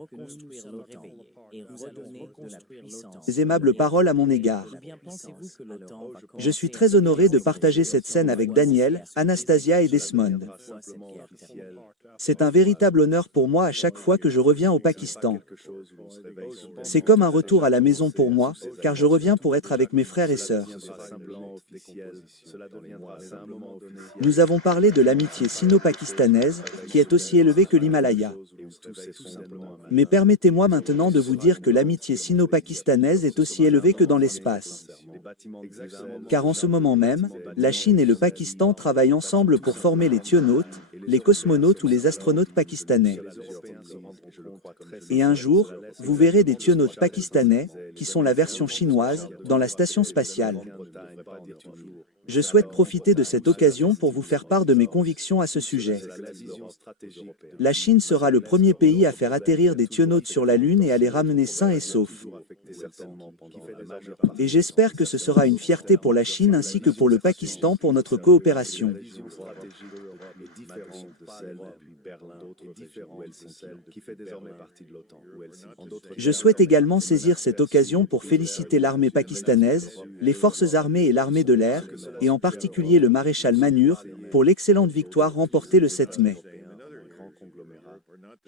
reconstruire l'OTAN et redonner de la puissance. Ces aimables paroles à mon égard. Je suis très honoré de partager cette scène avec Daniel, Anastasia et Desmond. C'est un véritable honneur pour moi à chaque fois que je reviens au Pakistan. C'est comme un retour à la maison pour moi, car je reviens pour être avec mes frères et sœurs. Nous avons parlé de l'amitié sino-pakistanaise, qui est aussi élevée que l'Himalaya. Mais permettez-moi maintenant de vous dire que l'amitié sino-pakistanaise est aussi élevée que dans l'espace. Car en ce moment même, la Chine et le Pakistan travaillent ensemble pour former les thionautes, les cosmonautes ou les astronautes pakistanais. Et un jour, vous verrez des thionautes pakistanais, qui sont la version chinoise, dans la station spatiale. Je souhaite profiter de cette occasion pour vous faire part de mes convictions à ce sujet. La Chine sera le premier pays à faire atterrir des thionautes sur la Lune et à les ramener sains et saufs. Et j'espère que ce sera une fierté pour la Chine ainsi que pour le Pakistan pour notre coopération. Je souhaite également saisir cette occasion pour féliciter l'armée pakistanaise, les forces armées et l'armée de l'air, et en particulier le maréchal Manur, pour l'excellente victoire remportée le 7 mai.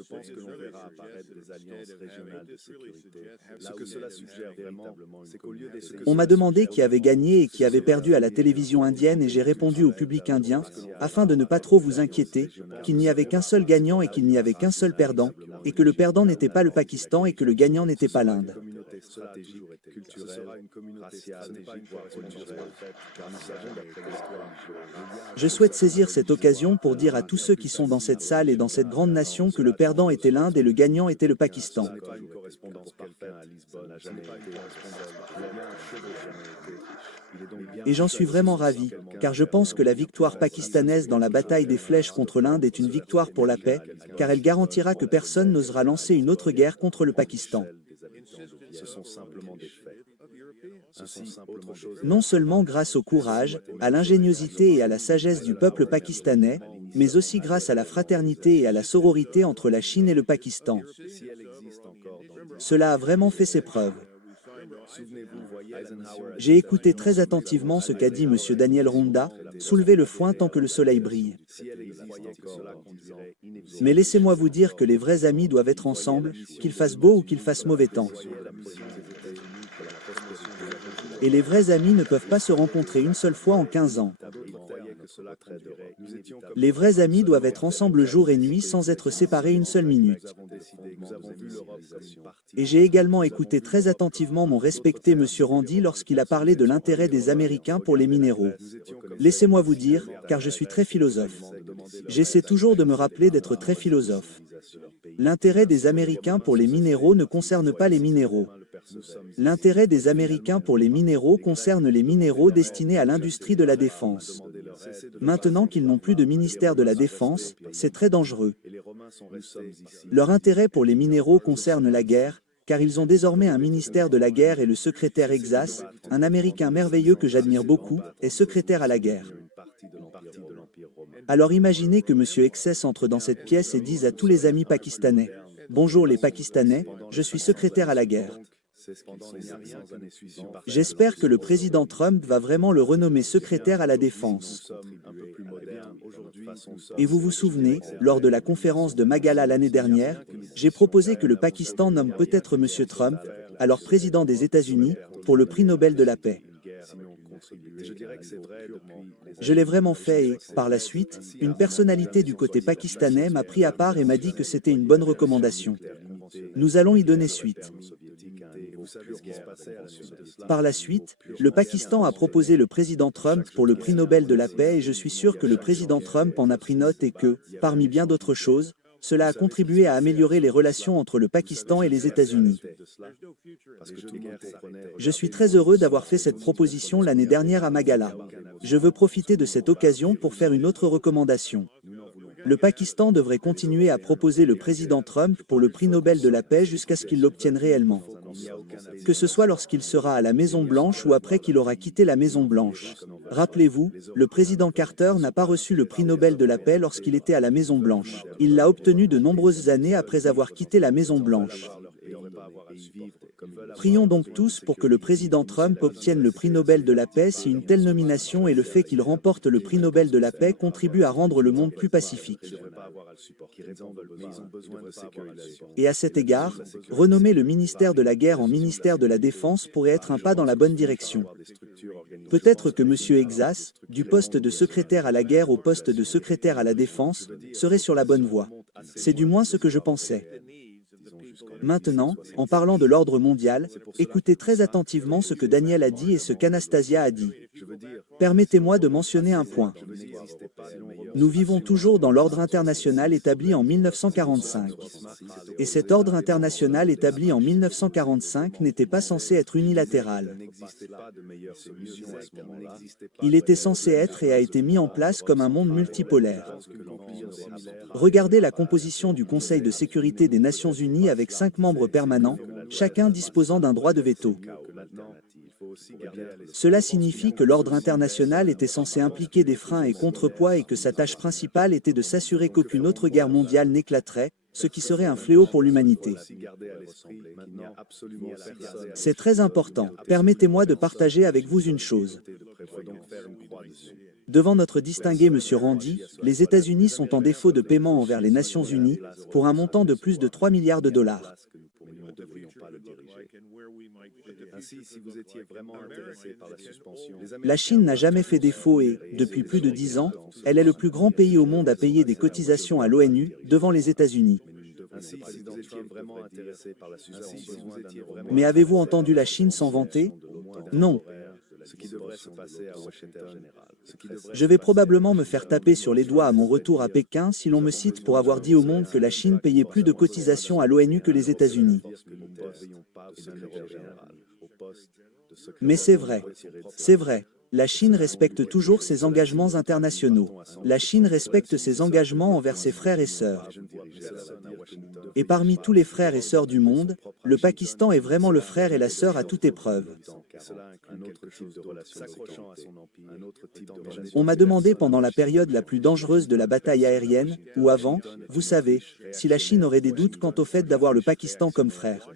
Je pense que l'on verra apparaître des alliances régionales de sécurité. Ce que cela suggère véritablement, c'est qu'au lieu des... On m'a demandé qui avait gagné et qui avait perdu à la télévision indienne et j'ai répondu au public indien, afin de ne pas trop vous inquiéter, qu'il n'y avait qu'un seul gagnant et qu'il n'y avait qu'un seul perdant, et que le perdant n'était pas le Pakistan et que le gagnant n'était pas l'Inde. Je souhaite saisir cette occasion pour dire à tous ceux qui sont dans cette salle et dans cette grande nation que le perdant était l'Inde et le gagnant était le Pakistan. Et j'en suis vraiment ravi, car je pense que la victoire pakistanaise dans la bataille des flèches contre l'Inde est une victoire pour la paix, car elle garantira que personne n'osera lancer une autre guerre contre le Pakistan. Non seulement grâce au courage, à l'ingéniosité et à la sagesse du peuple pakistanais, mais aussi grâce à la fraternité et à la sororité entre la Chine et le Pakistan. Cela a vraiment fait ses preuves. J'ai écouté très attentivement ce qu'a dit M. Daniel Runda, soulevez le foin tant que le soleil brille. Mais laissez-moi vous dire que les vrais amis doivent être ensemble, qu'il fasse beau ou qu'il fasse mauvais temps. Et les vrais amis ne peuvent pas se rencontrer une seule fois en 15 ans. Les vrais amis doivent être ensemble jour et nuit sans être séparés une seule minute. Et j'ai également écouté très attentivement mon respecté M. Randi lorsqu'il a parlé de l'intérêt des Américains pour les minéraux. Laissez-moi vous dire, car je suis très philosophe. J'essaie toujours de me rappeler d'être très philosophe. L'intérêt des Américains pour les minéraux ne concerne pas les minéraux. L'intérêt des Américains pour les minéraux concerne les minéraux destinés à l'industrie de la défense. Maintenant qu'ils n'ont plus de ministère de la Défense, c'est très dangereux. Leur intérêt pour les minéraux concerne la guerre, car ils ont désormais un ministère de la guerre et le secrétaire Exas, un Américain merveilleux que j'admire beaucoup, est secrétaire à la guerre. Alors imaginez que M. Excess entre dans cette pièce et dise à tous les amis pakistanais, « Bonjour les Pakistanais, je suis secrétaire à la guerre. » J'espère que le président Trump va vraiment le renommer secrétaire à la défense. Et vous vous souvenez, lors de la conférence de Magala l'année dernière, j'ai proposé que le Pakistan nomme peut-être M. Trump, alors président des États-Unis, pour le prix Nobel de la paix. Je l'ai vraiment fait et, par la suite, une personnalité du côté pakistanais m'a pris à part et m'a dit que c'était une bonne recommandation. Nous allons y donner suite. Par la suite, le Pakistan a proposé le président Trump pour le prix Nobel de la paix et je suis sûr que le président Trump en a pris note et que, parmi bien d'autres choses, cela a contribué à améliorer les relations entre le Pakistan et les États-Unis. Je suis très heureux d'avoir fait cette proposition l'année dernière à Magala. Je veux profiter de cette occasion pour faire une autre recommandation. Le Pakistan devrait continuer à proposer le président Trump pour le prix Nobel de la paix jusqu'à ce qu'il l'obtienne réellement. Que ce soit lorsqu'il sera à la Maison-Blanche ou après qu'il aura quitté la Maison-Blanche. Rappelez-vous, le président Carter n'a pas reçu le prix Nobel de la paix lorsqu'il était à la Maison-Blanche. Il l'a obtenu de nombreuses années après avoir quitté la Maison-Blanche. Prions donc tous pour que le président Trump obtienne le prix Nobel de la paix si une telle nomination et le fait qu'il remporte le prix Nobel de la paix contribue à rendre le monde plus pacifique. Et à cet égard, renommer le ministère de la Guerre en ministère de la Défense pourrait être un pas dans la bonne direction. Peut-être que M. Exas, du poste de secrétaire à la guerre au poste de secrétaire à la défense, serait sur la bonne voie. C'est du moins ce que je pensais. Maintenant, en parlant de l'ordre mondial, écoutez très attentivement ce que Daniel a dit et ce qu'Anastasia a dit. Permettez-moi de mentionner un point. Nous vivons toujours dans l'ordre international établi en 1945. Et cet ordre international établi en 1945 n'était pas censé être unilatéral. Il était censé être et a été mis en place comme un monde multipolaire. Regardez la composition du Conseil de sécurité des Nations Unies avec 5 membres permanents, chacun disposant d'un droit de veto. Cela signifie que l'ordre international était censé impliquer des freins et contrepoids et que sa tâche principale était de s'assurer qu'aucune autre guerre mondiale n'éclaterait, ce qui serait un fléau pour l'humanité. C'est très important. Permettez-moi de partager avec vous une chose. Devant notre distingué M. Randi, les États-Unis sont en défaut de paiement envers les Nations Unies pour un montant de plus de 3 milliards de dollars. La Chine n'a jamais fait défaut et, depuis plus de 10 ans, elle est le plus grand pays au monde à payer des cotisations à l'ONU devant les États-Unis. Mais avez-vous entendu la Chine s'en vanter? Non. Je vais probablement me faire taper sur les doigts à mon retour à Pékin si l'on me cite pour avoir dit au monde que la Chine payait plus de cotisations à l'ONU que les États-Unis. Mais c'est vrai. C'est vrai. La Chine respecte toujours ses engagements internationaux. La Chine respecte ses engagements envers ses frères et sœurs. Et parmi tous les frères et sœurs du monde, le Pakistan est vraiment le frère et la sœur à toute épreuve. On m'a demandé pendant la période la plus dangereuse de la bataille aérienne, ou avant, vous savez, si la Chine aurait des doutes quant au fait d'avoir le Pakistan comme frère.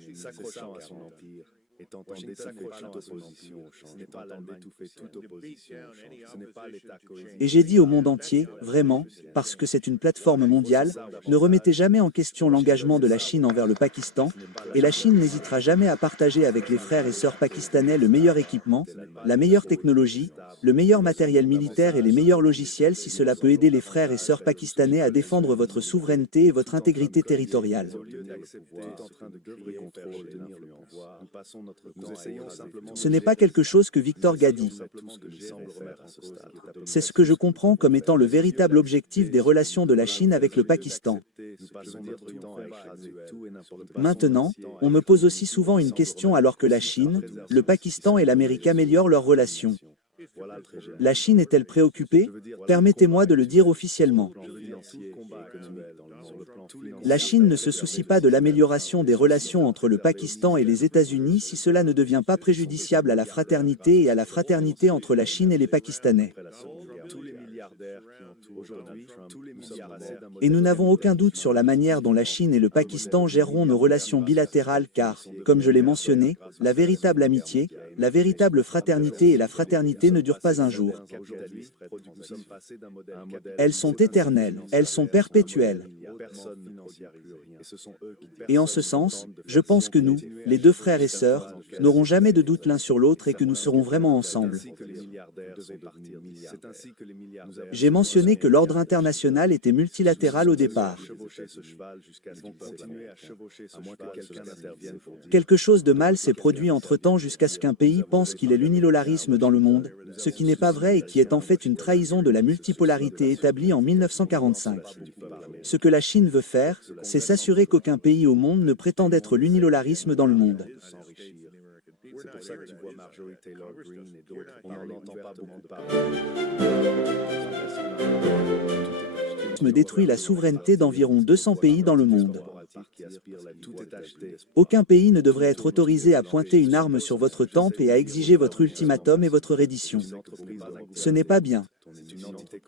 Et j'ai dit au monde entier, vraiment, parce que c'est une plateforme mondiale, ne remettez jamais en question l'engagement de la Chine envers le Pakistan, et la Chine n'hésitera jamais à partager avec les frères et sœurs pakistanais le meilleur équipement, la meilleure technologie, le meilleur matériel militaire et les meilleurs logiciels si cela peut aider les frères et sœurs pakistanais à défendre votre souveraineté et votre intégrité territoriale. Ce n'est pas quelque chose que Victor Gadi. C'est ce que je comprends comme étant le véritable objectif des relations de la Chine avec le Pakistan. Maintenant, on me pose aussi souvent une question alors que la Chine, le Pakistan et l'Amérique améliorent leurs relations. La Chine est-elle préoccupée? Permettez-moi de le dire officiellement. La Chine ne se soucie pas de l'amélioration des relations entre le Pakistan et les États-Unis si cela ne devient pas préjudiciable à la fraternité et à la fraternité entre la Chine et les Pakistanais. Et nous n'avons aucun doute sur la manière dont la Chine et le Pakistan géreront nos relations bilatérales car, comme je l'ai mentionné, la véritable amitié, la véritable fraternité et la fraternité ne durent pas un jour. Elles sont éternelles, elles sont perpétuelles. Et en ce sens, je pense que nous, les deux frères et sœurs, n'aurons jamais de doute l'un sur l'autre et que nous serons vraiment ensemble. J'ai mentionné que l'ordre international était multilatéral au départ. Quelque chose de mal s'est produit entre-temps jusqu'à ce qu'un pays pense qu'il est l'unilolarisme dans le monde, ce qui n'est pas vrai et qui est en fait une trahison de la multipolarité établie en 1945. Ce que la Chine veut faire, c'est s'assurer qu'aucun pays au monde ne prétende être l'unilolarisme dans le monde. C'est pour ça que tu vois Marjorie Taylor Greene et d'autres, on n'en entend pas beaucoup parler. terrorisme détruit la souveraineté d'environ 200 pays dans le monde. Aucun pays ne devrait être autorisé à pointer une arme sur votre temple et à exiger votre ultimatum et votre reddition. Ce n'est pas bien.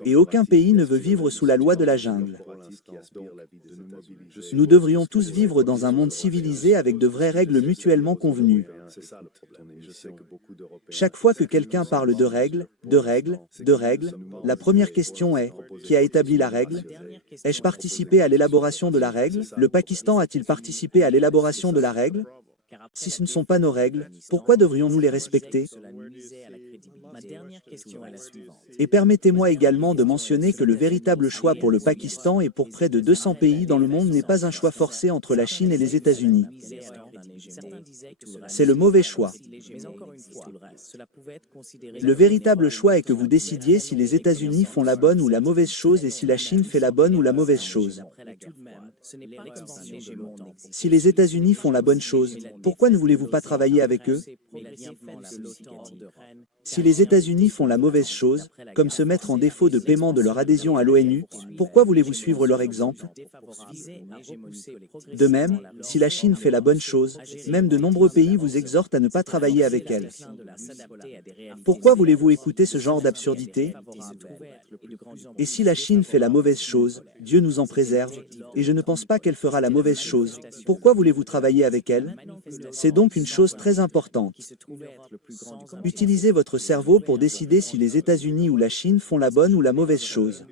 Et aucun pays ne veut vivre sous la loi de la jungle. Nous devrions tous vivre dans un monde civilisé avec de vraies règles mutuellement convenues. Chaque fois que quelqu'un parle de règles, la première question est « Qui a établi la règle ? Ai-je participé à l'élaboration de la règle ? Le Pakistan a-t-il participé à l'élaboration de la règle ? Si ce ne sont pas nos règles, pourquoi devrions-nous les respecter ? Et permettez-moi également de mentionner que le véritable choix pour le Pakistan et pour près de 200 pays dans le monde n'est pas un choix forcé entre la Chine et les États-Unis. C'est le mauvais choix. Le véritable choix est que vous décidiez si les États-Unis font la bonne ou la mauvaise chose et si la Chine fait la bonne ou la mauvaise chose. Si les États-Unis font la bonne chose, pourquoi ne voulez-vous pas travailler avec eux ? Si les États-Unis font la mauvaise chose, comme se mettre en défaut de paiement de leur adhésion à l'ONU, pourquoi voulez-vous suivre leur exemple ? De même, si la Chine fait la bonne chose, même de nombreux pays vous exhortent à ne pas travailler avec elle. Pourquoi voulez-vous écouter ce genre d'absurdité ? Et si la Chine fait la mauvaise chose, Dieu nous en préserve, et je ne pense pas qu'elle fera la mauvaise chose, pourquoi voulez-vous travailler avec elle ? C'est donc une chose très importante. Utilisez votre cerveau pour décider si les États-Unis ou la Chine font la bonne ou la mauvaise chose.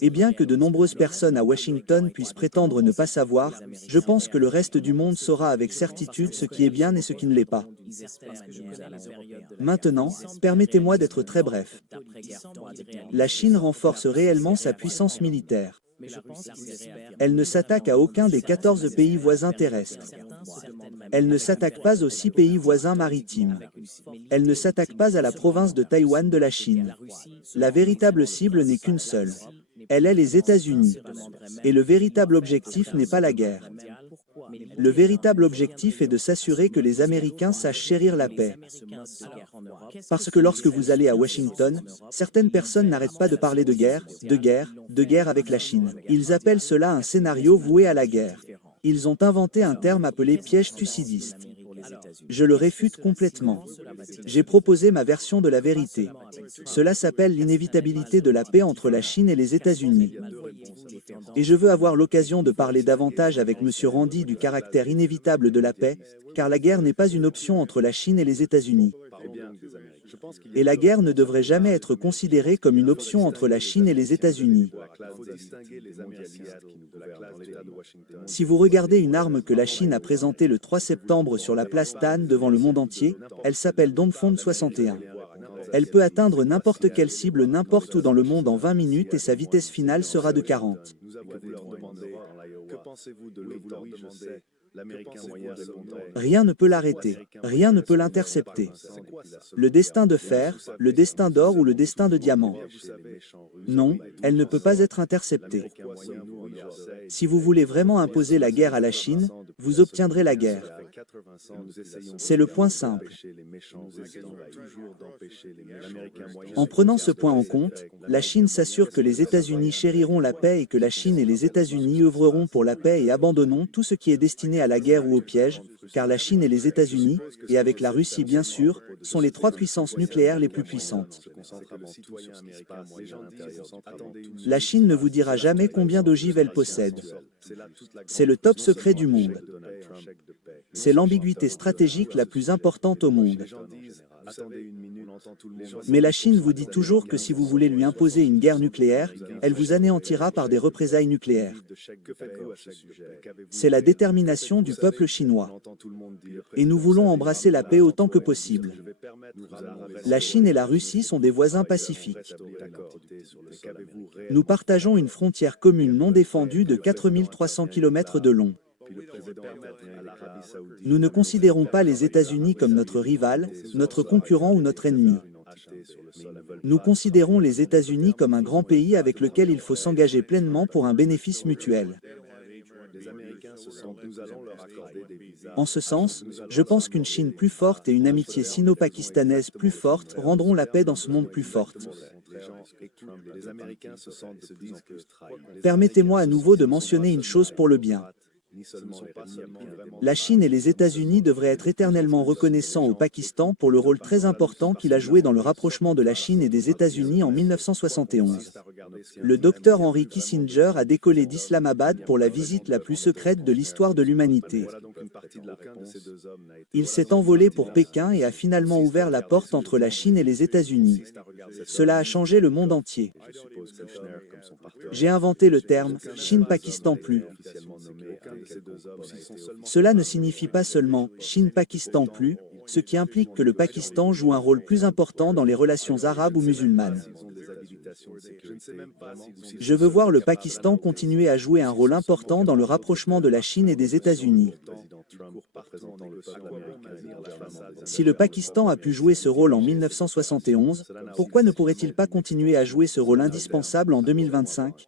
Et bien que de nombreuses personnes à Washington puissent prétendre ne pas savoir, je pense que le reste du monde saura avec certitude ce qui est bien et ce qui ne l'est pas. Maintenant, permettez-moi d'être très bref. La Chine renforce réellement sa puissance militaire. Elle ne s'attaque à aucun des 14 pays voisins terrestres. Elle ne s'attaque pas aux 6 pays voisins maritimes. Elle ne s'attaque pas à la province de Taïwan de la Chine. La véritable cible n'est qu'une seule. Elle est les États-Unis. Et le véritable objectif n'est pas la guerre. Le véritable objectif est de s'assurer que les Américains sachent chérir la paix. Parce que lorsque vous allez à Washington, certaines personnes n'arrêtent pas de parler de guerre avec la Chine. Ils appellent cela un scénario voué à la guerre. Ils ont inventé un terme appelé piège thucydiste. Je le réfute complètement. J'ai proposé ma version de la vérité. Cela s'appelle l'inévitabilité de la paix entre la Chine et les États-Unis. Et je veux avoir l'occasion de parler davantage avec M. Randi du caractère inévitable de la paix, car la guerre n'est pas une option entre la Chine et les États-Unis. Et la guerre ne devrait jamais être considérée comme une option entre la Chine et les États-Unis. Si vous regardez une arme que la Chine a présentée le 3 septembre sur la place Tan devant le monde entier, elle s'appelle Dongfeng 61. Elle peut atteindre n'importe quelle cible n'importe où dans le monde en 20 minutes et sa vitesse finale sera de 40. Rien ne peut l'arrêter, rien ne peut l'intercepter. Le destin de fer, le destin d'or ou le destin de diamant. Non, elle ne peut pas être interceptée. Si vous voulez vraiment imposer la guerre à la Chine, vous obtiendrez la guerre. C'est le point simple. En prenant ce point en compte, la Chine s'assure que les États-Unis chériront la paix et que la Chine et les États-Unis œuvreront pour la paix et abandonnons tout ce qui est destiné à la guerre ou au piège, car la Chine et les États-Unis, et avec la Russie bien sûr, sont les 3 puissances nucléaires les plus puissantes. La Chine ne vous dira jamais combien d'ogives elle possède. C'est le top secret du monde. C'est l'ambiguïté stratégique la plus importante au monde. Mais la Chine vous dit toujours que si vous voulez lui imposer une guerre nucléaire, elle vous anéantira par des représailles nucléaires. C'est la détermination du peuple chinois. Et nous voulons embrasser la paix autant que possible. La Chine et la Russie sont des voisins pacifiques. Nous partageons une frontière commune non défendue de 4300 km de long. Nous ne considérons pas les États-Unis comme notre rival, notre concurrent ou notre ennemi. Nous considérons les États-Unis comme un grand pays avec lequel il faut s'engager pleinement pour un bénéfice mutuel. En ce sens, je pense qu'une Chine plus forte et une amitié sino-pakistanaise plus forte rendront la paix dans ce monde plus forte. Les Américains se sentent de plus en plus trahis. Permettez-moi à nouveau de mentionner une chose pour le bien. La Chine et les États-Unis devraient être éternellement reconnaissants au Pakistan pour le rôle très important qu'il a joué dans le rapprochement de la Chine et des États-Unis en 1971. Le docteur Henry Kissinger a décollé d'Islamabad pour la visite la plus secrète de l'histoire de l'humanité. Il s'est envolé pour Pékin et a finalement ouvert la porte entre la Chine et les États-Unis. Cela a changé le monde entier. J'ai inventé le terme « Chine-Pakistan plus ». Cela ne signifie pas seulement « Chine-Pakistan plus », ce qui implique que le Pakistan joue un rôle plus important dans les relations arabes ou musulmanes. Je veux voir le Pakistan continuer à jouer un rôle important dans le rapprochement de la Chine et des États-Unis. Si le Pakistan a pu jouer ce rôle en 1971, pourquoi ne pourrait-il pas continuer à jouer ce rôle indispensable en 2025 ?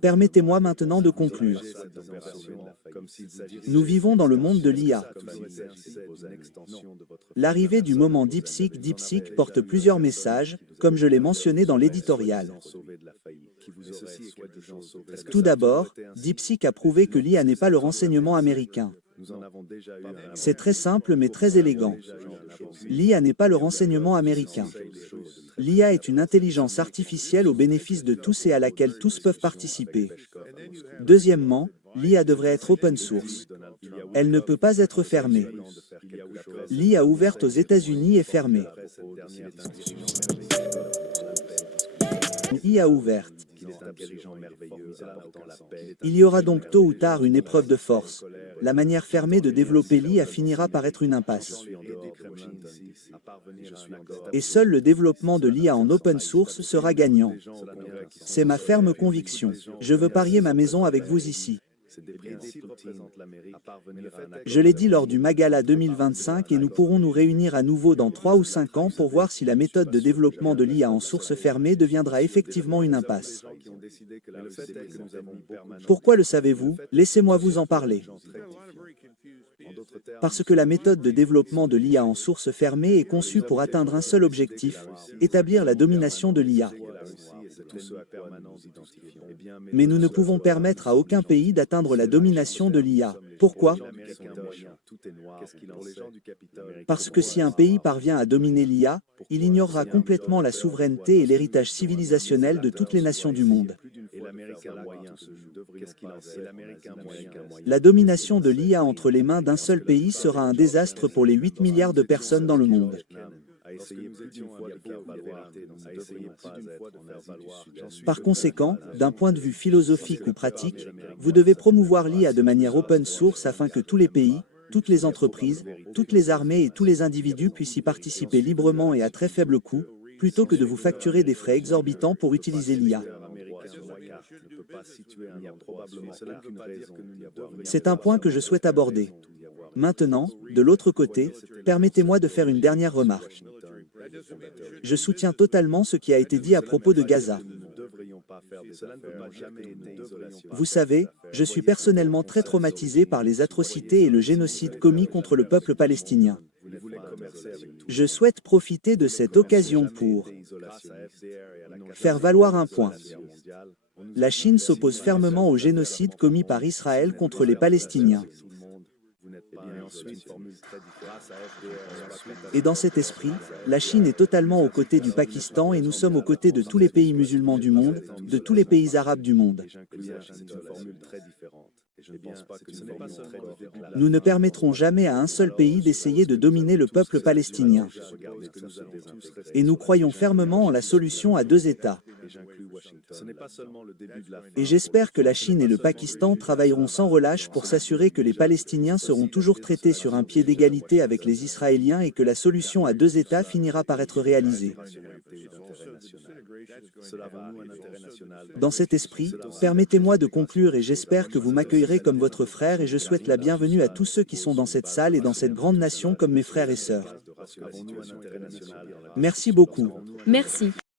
Permettez-moi maintenant de conclure. Nous vivons dans le monde de l'IA. L'arrivée du moment DeepSeek porte plusieurs messages, comme je l'ai mentionné dans l'éditorial. Tout d'abord, DeepSeek a prouvé que l'IA n'est pas le renseignement américain. C'est très simple mais très élégant. L'IA n'est pas le renseignement américain. L'IA est une intelligence artificielle au bénéfice de tous et à laquelle tous peuvent participer. Deuxièmement, l'IA devrait être open source. Elle ne peut pas être fermée. L'IA ouverte aux États-Unis est fermée. IA ouverte. Il y aura donc tôt ou tard une épreuve de force. La manière fermée de développer l'IA finira par être une impasse. Et seul le développement de l'IA en open source sera gagnant. C'est ma ferme conviction. Je veux parier ma maison avec vous ici. Je l'ai dit lors du Magala 2025 et nous pourrons nous réunir à nouveau dans 3 ou 5 ans pour voir si la méthode de développement de l'IA en source fermée deviendra effectivement une impasse. Pourquoi le savez-vous? Laissez-moi vous en parler. Parce que la méthode de développement de l'IA en source fermée est conçue pour atteindre un seul objectif, établir la domination de l'IA. Mais nous ne pouvons permettre à aucun pays d'atteindre la domination de l'IA. Pourquoi? Parce que si un pays parvient à dominer l'IA, il ignorera complètement la souveraineté et l'héritage civilisationnel de toutes les nations du monde. La domination de l'IA entre les mains d'un seul pays sera un désastre pour les 8 milliards de personnes dans le monde. Par conséquent, d'un point de vue philosophique ou pratique, vous devez promouvoir l'IA de manière open source afin que tous les pays, toutes les entreprises, toutes les armées et tous les individus puissent y participer librement et à très faible coût, plutôt que de vous facturer des frais exorbitants pour utiliser l'IA. C'est un point que je souhaite aborder. Maintenant, de l'autre côté, permettez-moi de faire une dernière remarque. Je soutiens totalement ce qui a été dit à propos de Gaza. Vous savez, je suis personnellement très traumatisé par les atrocités et le génocide commis contre le peuple palestinien. Je souhaite profiter de cette occasion pour faire valoir un point. La Chine s'oppose fermement au génocide commis par Israël contre les Palestiniens. Et dans cet esprit, la Chine est totalement aux côtés du Pakistan et nous sommes aux côtés de tous les pays musulmans du monde, de tous les pays arabes du monde. Nous ne permettrons jamais à un seul pays d'essayer de dominer le peuple palestinien. Et nous croyons fermement en la solution à 2 États. Et j'espère que la Chine et le Pakistan travailleront sans relâche pour s'assurer que les Palestiniens seront toujours traités sur un pied d'égalité avec les Israéliens et que la solution à 2 États finira par être réalisée. Dans cet esprit, permettez-moi de conclure et j'espère que vous m'accueillerez comme votre frère et je souhaite la bienvenue à tous ceux qui sont dans cette salle et dans cette grande nation comme mes frères et sœurs. Merci beaucoup. Merci.